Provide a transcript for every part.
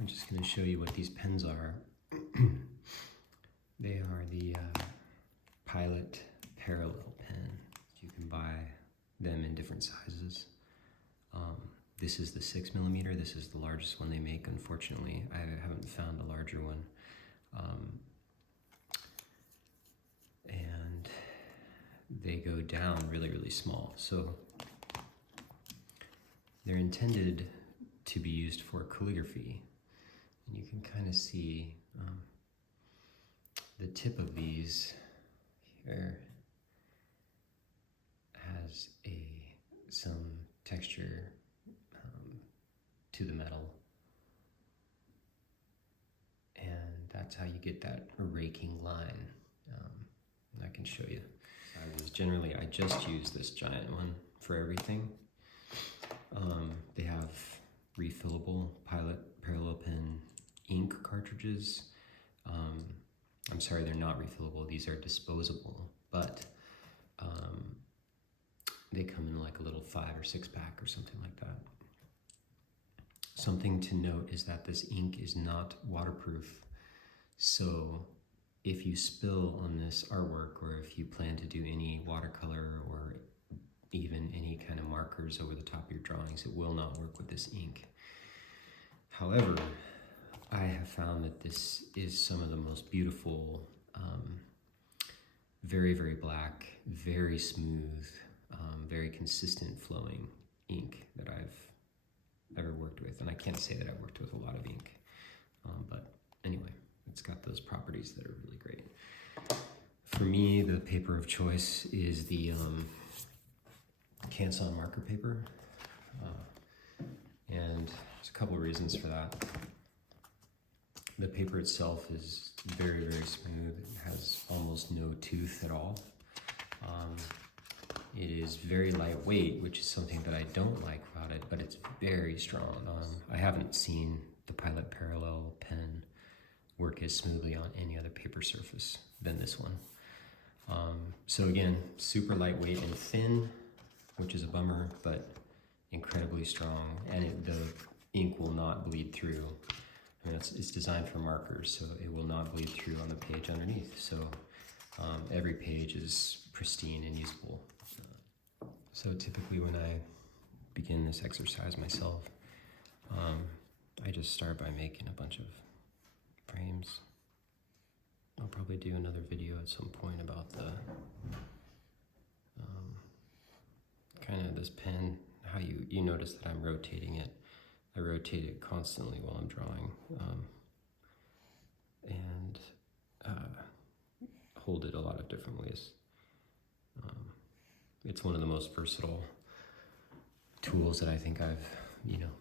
I'm just going to show you what these pens are. They are the Pilot Parallel pen. You can buy them in different sizes. This is the 6mm. This is the largest one they make. Unfortunately, I haven't found a larger one. And they go down really, really small. So they're intended to be used for calligraphy. And you can kind of see the tip of these here has some texture to the metal, and that's how you get that raking line. I can show you. Generally, I just use this giant one for everything. They have refillable Pilot Parallel Pen ink cartridges. I'm sorry, they're not refillable. These are disposable, but they come in like a little 5 or 6 pack or something like that. Something to note is that this ink is not waterproof. So if you spill on this artwork, or if you plan to do any watercolor or even any kind of markers over the top of your drawings, it will not work with this ink. However, I have found that this is some of the most beautiful, very, very black, very smooth, very consistent flowing ink that I've ever worked with. And I can't say that I've worked with a lot of ink, but anyway, it's got those properties that are really great. For me, the paper of choice is the Canson marker paper, and there's a couple of reasons for that. The paper itself is very, very smooth. It has almost no tooth at all. It is very lightweight, which is something that I don't like about it, but it's very strong. I haven't seen the Pilot Parallel pen work as smoothly on any other paper surface than this one. So again, super lightweight and thin, which is a bummer, but incredibly strong, and the ink will not bleed through. I mean, it's designed for markers, so it will not bleed through on the page underneath. So every page is pristine and usable. So typically when I begin this exercise myself, I just start by making a bunch of frames. I'll probably do another video at some point about the kind of this pen, how you notice that I'm rotating it. I rotate it constantly while I'm drawing, and hold it a lot of different ways. It's one of the most versatile tools that I think I've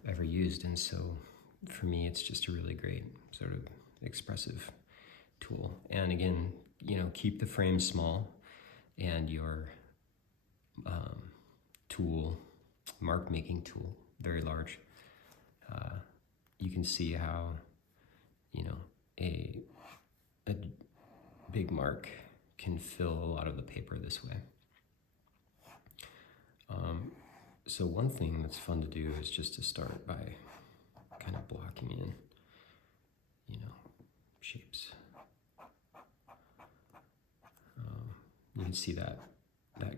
ever used, and so for me it's just a really great sort of expressive tool. And again, keep the frame small, and your tool, mark making tool, very large. You can see how a big mark can fill a lot of the paper this way. So one thing that's fun to do is just to start by kind of blocking in, shapes. You can see that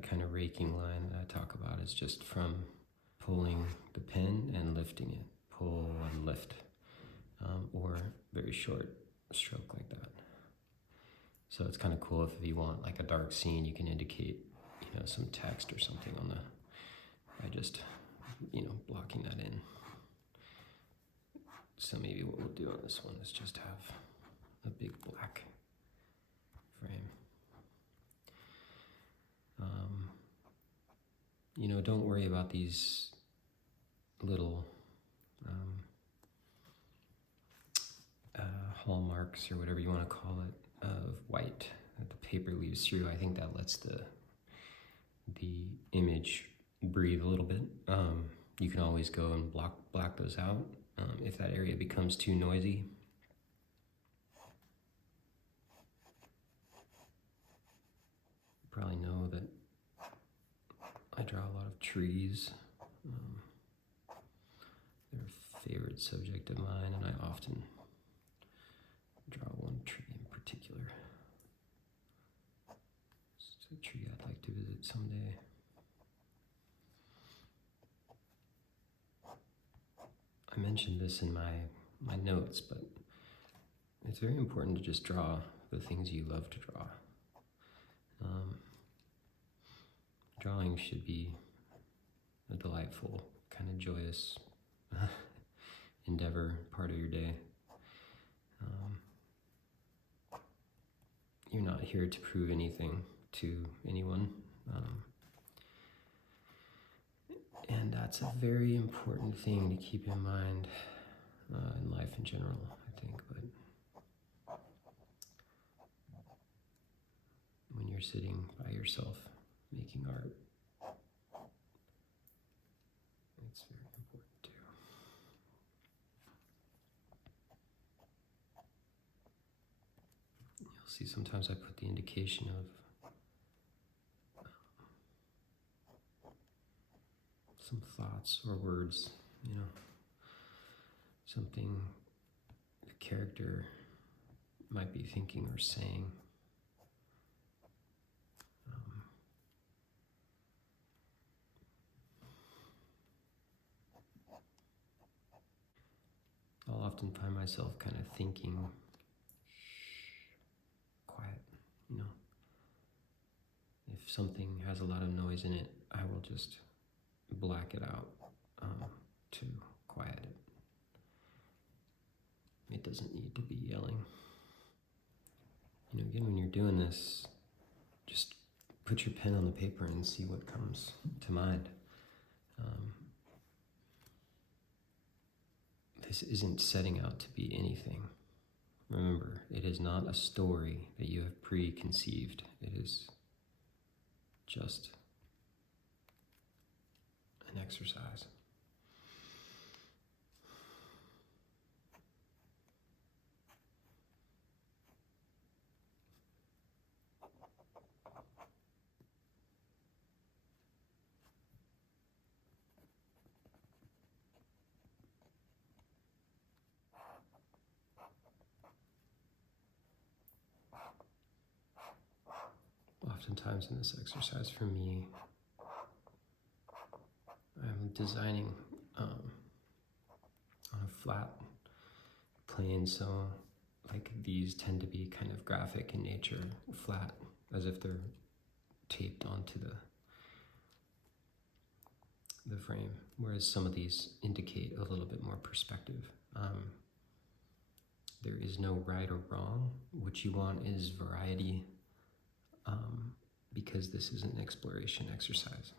kind of raking line that I talk about is just from pulling the pen and lifting it, pull and lift, or very short stroke like that. So it's kind of cool if you want like a dark scene, you can indicate, some text or something on the, by just, blocking that in. So maybe what we'll do on this one is just have a big black frame. Don't worry about these little hallmarks or whatever you want to call it of white that the paper leaves through. I think that lets the image breathe a little bit. You can always go and black those out if that area becomes too noisy. You probably know that I draw a lot of trees. They're a favorite favorite subject of mine, and I often draw one tree in particular. It's a tree I'd like to visit someday. I mentioned this in my notes, but it's very important to just draw the things you love to draw. Drawing should be a delightful, kind of joyous endeavor, part of your day. You're not here to prove anything to anyone. And that's a very important thing to keep in mind in life in general, I think. But when you're sitting by yourself making art, it's very important too. You'll see sometimes I put the indication of some thoughts or words, something the character might be thinking or saying. I'll often find myself kind of thinking, quiet, If something has a lot of noise in it, I will just black it out to quiet it. It doesn't need to be yelling. Again, when you're doing this, just put your pen on the paper and see what comes to mind. This isn't setting out to be anything. Remember, it is not a story that you have preconceived. It is just an exercise. Oftentimes in this exercise for me, I'm designing on a flat plane, so like these tend to be kind of graphic in nature, flat, as if they're taped onto the frame, whereas some of these indicate a little bit more perspective. There is no right or wrong. What you want is variety, because this is an exploration exercise.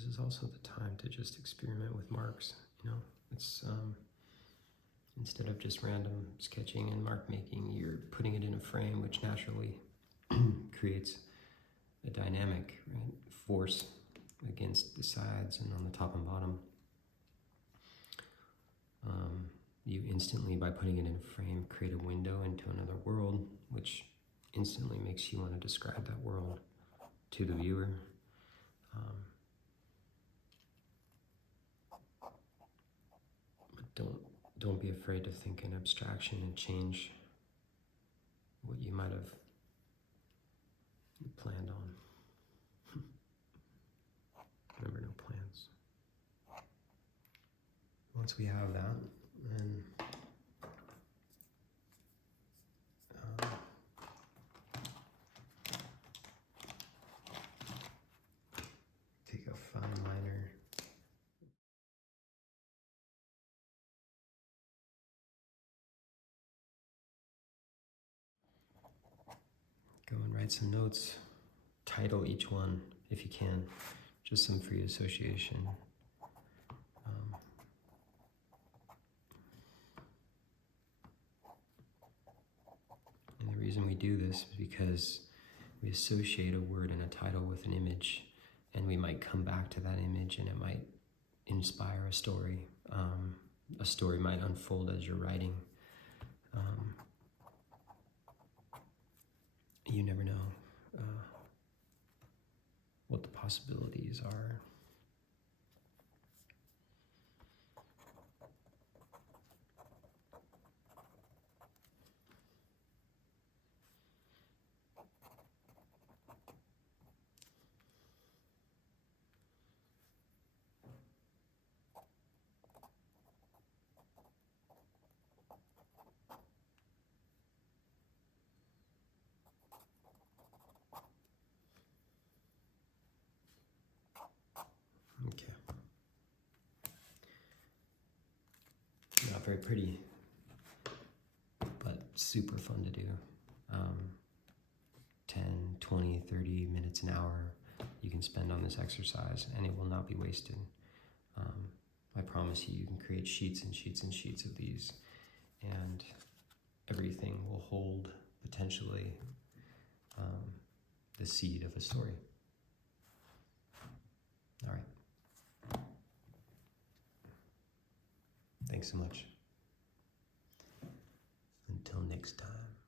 this is also the time to just experiment with marks. It's instead of just random sketching and mark making, you're putting it in a frame, which naturally creates a dynamic, right, force against the sides and on the top and bottom. You instantly, by putting it in a frame, create a window into another world, which instantly makes you want to describe that world to the viewer. But don't be afraid to think in abstraction and change what you might have planned on. Remember, no plans. Once we have that, then take a fine liner. Go and write some notes. Title each one if you can. Just some free association. And the reason we do this is because we associate a word and a title with an image, and we might come back to that image and it might inspire a story. A story might unfold as you're writing. You never know what the possibilities are. Okay. Not very pretty, but super fun to do. 10, 20, 30 minutes, an hour you can spend on this exercise, and it will not be wasted. I promise you, you can create sheets and sheets and sheets of these, and everything will hold potentially the seed of a story. All right. Thanks so much. Until next time.